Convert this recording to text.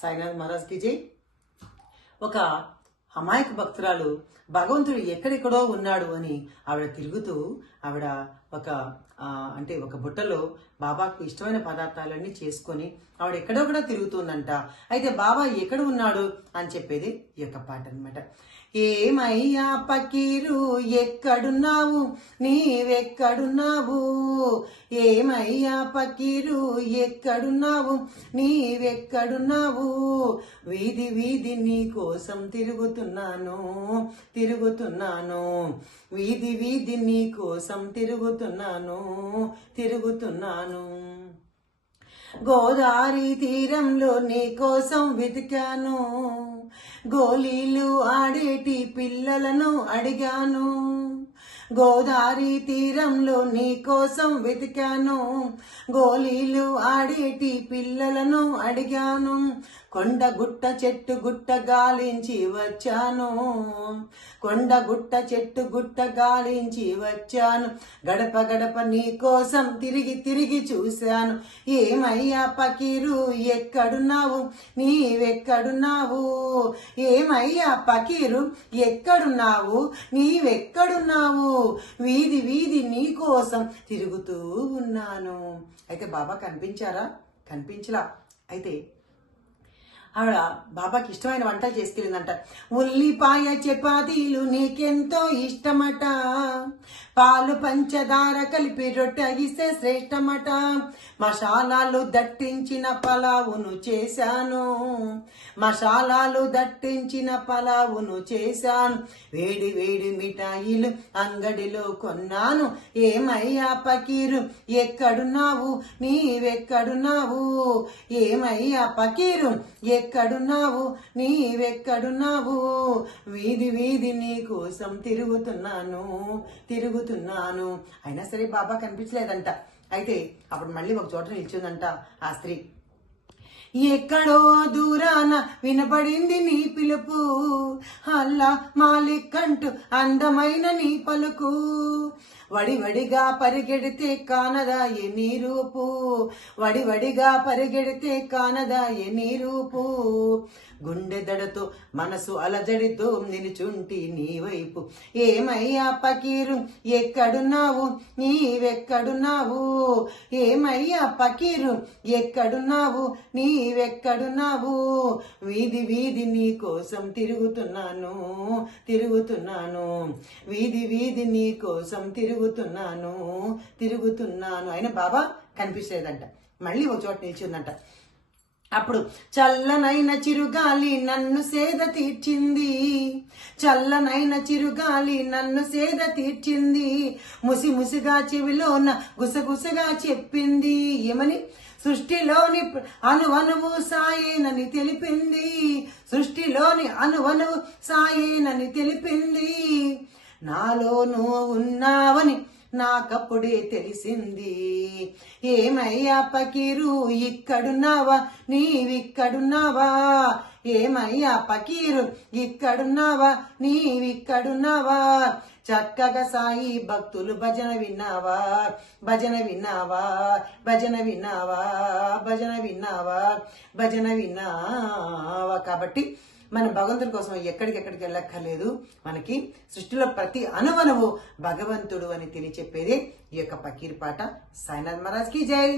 సాయినాథ్ మహారాజ్కి జై. ఒక అమాయక భక్తురాలు భగవంతుడు ఎక్కడెక్కడో ఉన్నాడు అని ఆవిడ తిరుగుతూ ఆవిడ ఒక బుట్టలో బాబాకు ఇష్టమైన పదార్థాలన్నీ చేసుకొని ఆవిడ ఎక్కడో తిరుగుతుందంట. అయితే బాబా ఎక్కడ ఉన్నాడు అని చెప్పేది ఈ యొక్క పాట అనమాట. ఏమయ్యా పకీరు ఎక్కడున్నావు, నీవెక్కడున్నావు, ఏమయ్యా పకీరు ఎక్కడున్నావు, నీవెక్కడున్నావు, వీధి వీధి నీ కోసం తిరుగుతున్నాను, వీధి వీధి నీ కోసం తిరుగుతున్నాను. గోదావరి తీరంలో నీ కోసం వెతికాను, గోలీలు ఆడేటి పిల్లలను అడిగాను, గోదావరి తీరంలో నీ కోసం వెతికాను, గోలీలు ఆడేటి పిల్లలను అడిగాను, కొండ గుట్ట చెట్టు గుట్ట గాలించి వచ్చాను, కొండ గుట్ట చెట్టు గుట్ట గాలించి వచ్చాను, గడప గడప నీ కోసం తిరిగి చూశాను. ఏమయ్యా పకీరు ఎక్కడున్నావు, నీవెక్కడున్నావు, ఏమయ్యా పకీరు ఎక్కడున్నావు, నీవెక్కడున్నావు, వీధి వీధి నీ కోసం తిరుగుతూ ఉన్నాను. అయితే బాబా కనిపించలా. అయితే ఆవిడ బాబాకి ఇష్టమైన వంటలు చేసుకెళ్ళిందంట. ఉల్లిపాయ చపాతీలు నీకెంతో ఇష్టమట, పాలు పంచదార కలిపి రొట్టె ఇస్తే శ్రేష్టమట, మసాలాలు దట్టించిన పలావును చేశాను, మసాలాలు దట్టించిన పలావును చేశాను, వేడి వేడి మిఠాయిలు అంగడిలో కొన్నాను. ఏమయ్యా పకీరు ఎక్కడున్నావు, నీవెక్కడున్నావు, ఏమయ్యా పకీరు ఎక్కడున్నావు, నీవెక్కడున్నావు, వీధి వీధి నీ కోసం తిరుగుతున్నాను. అయినా సరే బాబా కనిపించలేదంట. అయితే అప్పుడు మళ్ళీ ఒక చోట నిల్చుందంట ఆ స్త్రీ. ఎక్కడో దూరాన వినపడింది నీ పిలుపు, అల్లా మాలిక్ అంటూ అందమైన నీ పలుకు, వడివడిగా పరిగెడితే కానదాయే నీ రూపు, వడివడిగా పరిగెడితే కానదాయే నీ రూపు, గుండె దడతో మనసు అలజడితో నిలుచుంటి నీ వైపు. ఏమయ్యా పకీరు ఎక్కడున్నావు, నీవెక్కడున్నావు, ఏమయ్యా పకీరు ఎక్కడున్నావు, నీవెక్కడున్నావు, వీధి వీధి నీ కోసం తిరుగుతున్నాను, వీధి వీధి నీ కోసం తిరుగుతున్నాను. అయినా బాబా కనిపించలేదంట. మళ్ళీ ఒక చోట నిల్చుందంట. అప్పుడు చల్లనైన చిరుగాలి నన్ను సేద తీర్చింది, చల్లనైన చిరుగాలి నన్ను సేద తీర్చింది, ముసిముసిగా చెవిలోన గుసగుసగా చెప్పింది. ఏమని? సృష్టిలోని అణువణువు సాయేనని తెలిపింది, సృష్టిలోని అణువణువు సాయేనని తెలిపింది, నాలో నువ్వు ఉన్నావని నాకప్పుడే తెలిసింది. ఏమయ్యా పకీరు ఇక్కడున్నావా, నీవిక్కడున్నావా, ఏమయ్యా పకీరు ఇక్కడున్నావా, నీవిక్కడున్నావా, చక్కగా సాయి భక్తులు భజన విన్నావా, భజన విన్నావా, భజన విన్నావా, భజన విన్నావా, భజన విన్నావా. కాబట్టి మన భగవంతుడి కోసం ఎక్కడికెక్కడికి వెళ్ళక్కర్లేదు. మనకి సృష్టిలో ప్రతి అణువణువు భగవంతుడు అని తెలియచెప్పేదే ఈ యొక్క పకీర్ పాట. సాయినాథ్ మహారాజ్కి జై.